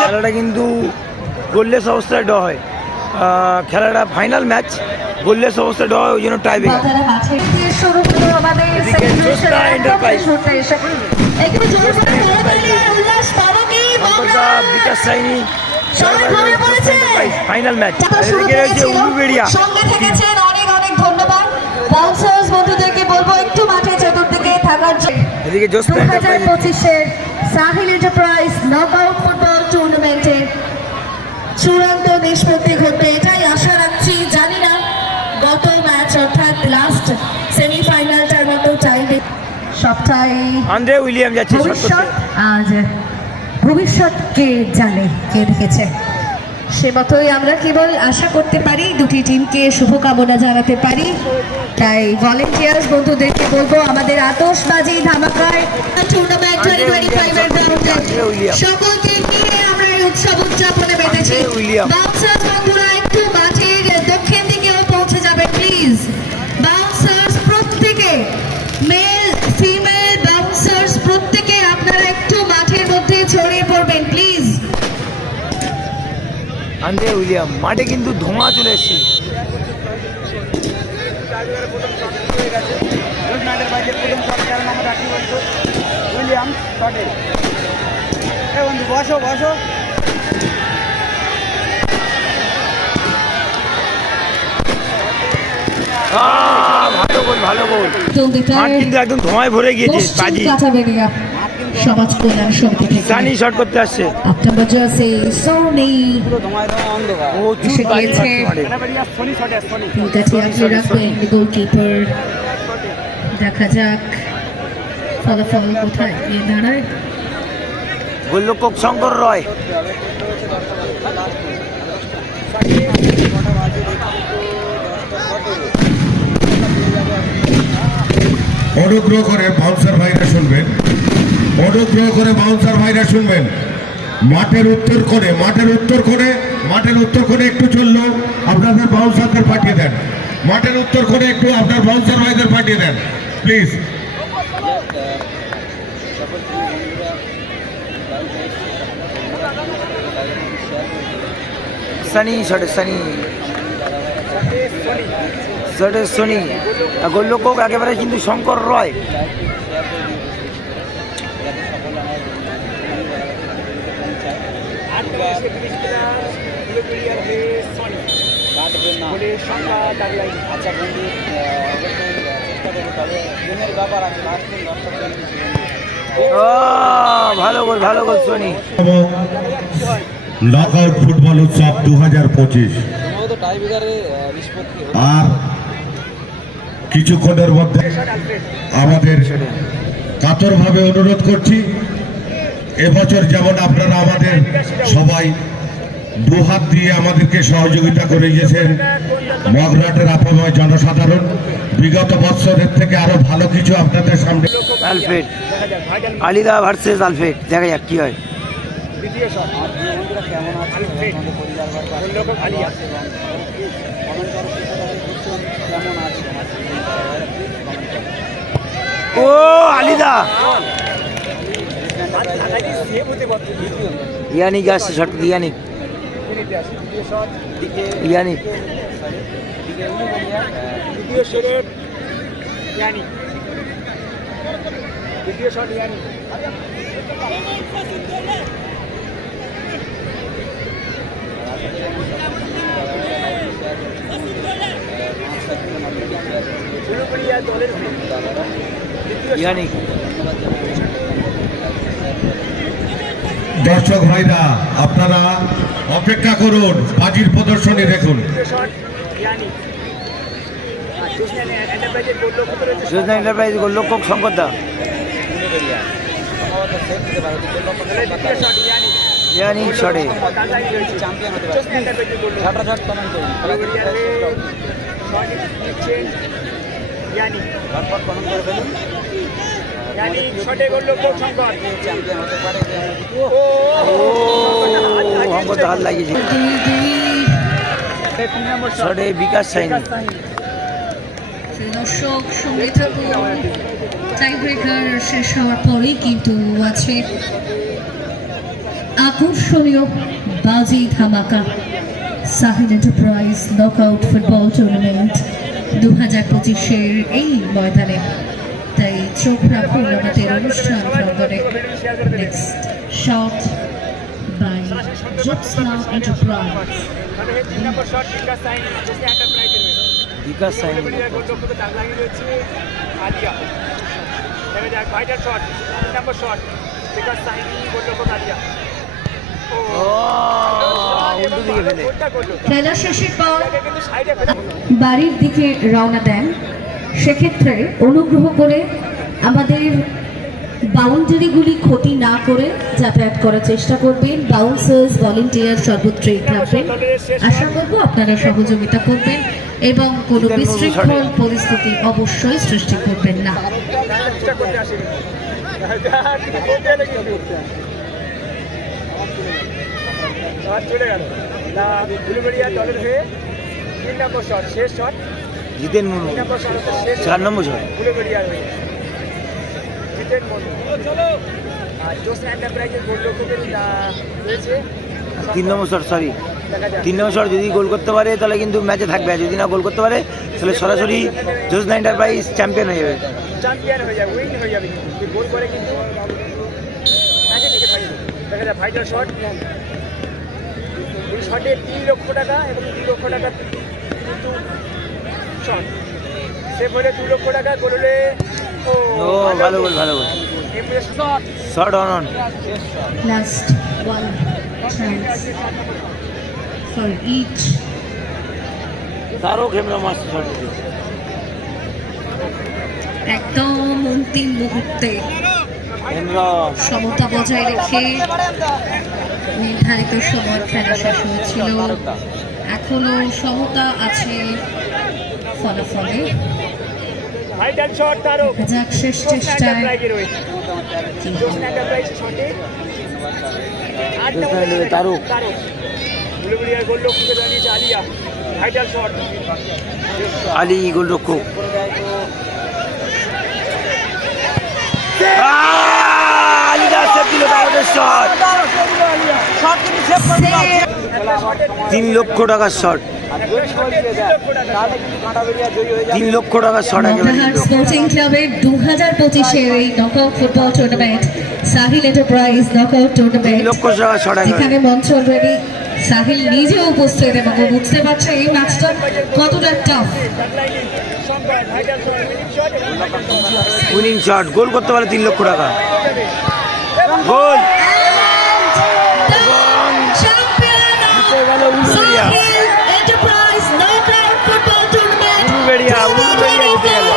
খেলাটা কিন্তু গোল্লেস অবস্থায় ড হয়। খেলাটা ফাইনাল ম্যাচ গোল্লেস অবস্থায় ড হয় ওই জন্য টাই ব্রেকার বাজারে মাঠে দিয়ে শুরু হলো আমাদের এদিকে celebration জোসনা একদম Enterprise। শুরুতে এসে। এখানে জোরে জোরে করতালি আর উল্লাস তারকই কলকাতা বিকাশ সাইনি। ফাইনাল ম্যাচ এদিকে রয়েছে উলুবেড়িয়া। বন্ধুদেরকে বলব একটু এদিকে দু জোসনা হাজার এন্টারপ্রাইজ পঁচিশের সাহিল এন্টারপ্রাইজ নকআউট ফুটবল টুর্নামেন্টে চূড়ান্ত নিষ্পত্তি ঘটবে এটাই আশা রাখছি। জানি না গত ম্যাচ অর্থাৎ লাস্ট সেমিফাইনালটার মতো চাইবে সবটাই আন্দ্রে উইলিয়াম যাচ্ছে ভবিষ্যৎ আজ ভবিষ্যৎ কে জানে কে দেখেছে? সে মতোই আমরা কেবল আশা করতে পারি দুটি টিমকে শুভকামনা জানাতে পারি। তাই ভলেন্টিয়ার্স বন্ধুদেরকে বলব আমাদের আতশবাজি ধামাকায় টুর্নামেন্ট সকলকে নিয়ে আমরা এই উৎসব উদযাপনে মেতেছি বাউন্সার্স বন্ধুরা একটু মাঠের দক্ষিণ দিকেও পৌঁছে যাবে প্লিজ বাউন্সার্স প্রত্যেকে মেল ফিমেল বাউন্সার্স প্রত্যেকে আপনারা একটু মাঠের মধ্যে ছড়িয়ে পড়বেন প্লিজ আন্দ্রে উইলিয়াম মাঠে কিন্তু ধোঁয়া চলে এসছে। বসো বসো আহ, ভালো গোল ভালো গোল মাঠ কিন্তু একদম ধোঁয়ায় ভরে গিয়েছে বাজি। সমাজ কল্যাণ সমিতি থেকে। শট করতে আসছে। আপনার বজা সে সোনি এসে গিয়েছে। ঠিক আছে রাখবেন গোলকিপার দেখা যাক ফলাফল কোথায়। গিয়ে দাঁড়ায় গোলরক্ষক শঙ্কর রয়। অনুগ্রহ করে বাউন্সার ভাইরা শুনবেন। অনুগ্রহ করে বাউন্সার ভাইরা শুনবেন। মাঠের উত্তর করে মাঠের উত্তর করে মাঠের উত্তর করে একটু চলল, আপনাদের বাউন্সারদের পাঠিয়ে দেন। মাঠের উত্তর করে একটু আপনার বাউন্সার ভাইদের পাঠিয়ে দেন। প্লিজ সানি শটে সানি। শটে সনি। গোলরক্ষক একেবারে কিন্তু শঙ্কর রয়। ফুটবল উৎসব দু হাজার পঁচিশ। আর কিছুক্ষণের মধ্যে আমাদের কাতরভাবে অনুরোধ করছি এবছর যেমন আপনারা আমাদের সবাই দু হাত দিয়ে আমাদেরকে সহযোগিতা করে গিয়েছেন মগরাটের আপাময় জনসাধারণ, বিগত বৎসরের থেকে আরও ভালো কিছু আপনাদের সামনে আলিদা ভার্সেস আলফ্রেড, দেখা যাক কি হয়। ও, আলিদা! ইয়ানিক আসছে শট ইয়ানিক দিকে ইয়ানিক দিকে উলুবেড়িয়া, আহ, দ্বিতীয় শেরের ইয়ানি দ্বিতীয় শট ইয়ানি উলুবেড়িয়া দলের হয়ে ইয়ানিক দর্শক ভাইরা আপনারা অপেক্ষা করুন বাজির প্রদর্শনী দেখুন। লক্ষ্য দা ইয়ানি ইয়ানি ঝটপট কমেন্ট করে ফেলুন ইয়ানি শটে। ও হাত লাগিয়েছে। শটে বিকাশ সাইনি। দর্শক সঙ্গে থাকুন। শেষ হওয়ার পরেই কিন্তু আছে আকর্ষণীয় বাজি ধামাকা। Sahil enterprise knockout football tournament দু হাজার পঁচিশের এই ময়দানে। তাই চোখ রাখুন আমাদের অনুষ্ঠান প্রাঙ্গণে next shot by Jyotsna enterprise তিন নম্বর বিকাশ সাইন আলিয়া দেখা যাক ভাইটার শট শট বিকাশ সাইনি গোলরক্ষক আলিয়া করল খেলা শেষের পর কিন্তু বাড়ির দিকে রওনা দেন সেক্ষেত্রে অনুগ্রহ করে আমাদের বাউন্ডারিগুলি ক্ষতি না করে যাতায়াত করার চেষ্টা করবেন। বাউন্সার্স ভলেন্টিয়ার সর্বত্রই থাকবেন। আশা করব আপনারা সহযোগিতা করবেন এবং কোনো বিশৃঙ্খল পরিস্থিতি অবশ্যই সৃষ্টি করবেন না। আর চলে গেল। না হয়ে তিন নম্বর শট শেষ শট। জিতেন মুর্মু চার নম্বর জিতেন আর এন্টারপ্রাইজের রয়েছে। তিন নম্বর শট সরি তিন নম্বর শট যদি গোল করতে পারে তাহলে কিন্তু ম্যাচে থাকবে। আর যদি না গোল করতে পারে তাহলে সরাসরি জোসনা এন্টারপ্রাইজ চ্যাম্পিয়ন হয়ে যাবে। চ্যাম্পিয়ন হয়ে যাবে উইন হয়ে যাবে গোল করে কিন্তু দেখা যায় শট এই শটে তিন লক্ষ টাকা এবং লক্ষ টাকা কিন্তু শট সে বলে দু লক্ষ টাকা গোল হলে ও ভালো গোল ভালো shot shot on on last one chance for each তারও শট একদম অন্তিম মুহূর্তে। সমতা বজায় রেখে নির্ধারিত সময় খেলা শেষ হয়েছিল। এখনও সমতা আছে। ফলাফলে যাক শেষ চেষ্টায় হয়। তারক। তারক গোলরক্ষকে দাঁড়িয়েছে আলিয়া ভাইটাল শট আলী গোলরক্ষক তিন লক্ষ টাকার শট তিন লক্ষ একেবারে স্পোর্টিং ক্লাবের দু হাজার পঁচিশের এই knockout football tournament Sahil enterprise knockout তিন টুর্নামেন্ট লক্ষ টাকার শট যেখানে মঞ্চ অলরেডি সাহিল নিজে উপস্থিত এবং বুঝতে পারছে এই ম্যাচটা কতটা টাফ উইনিং শট গোল করতে পারে তিন লক্ষ টাকা। গোল! উলুবেড়িয়া উলুবেড়িয়া জিতে গেল।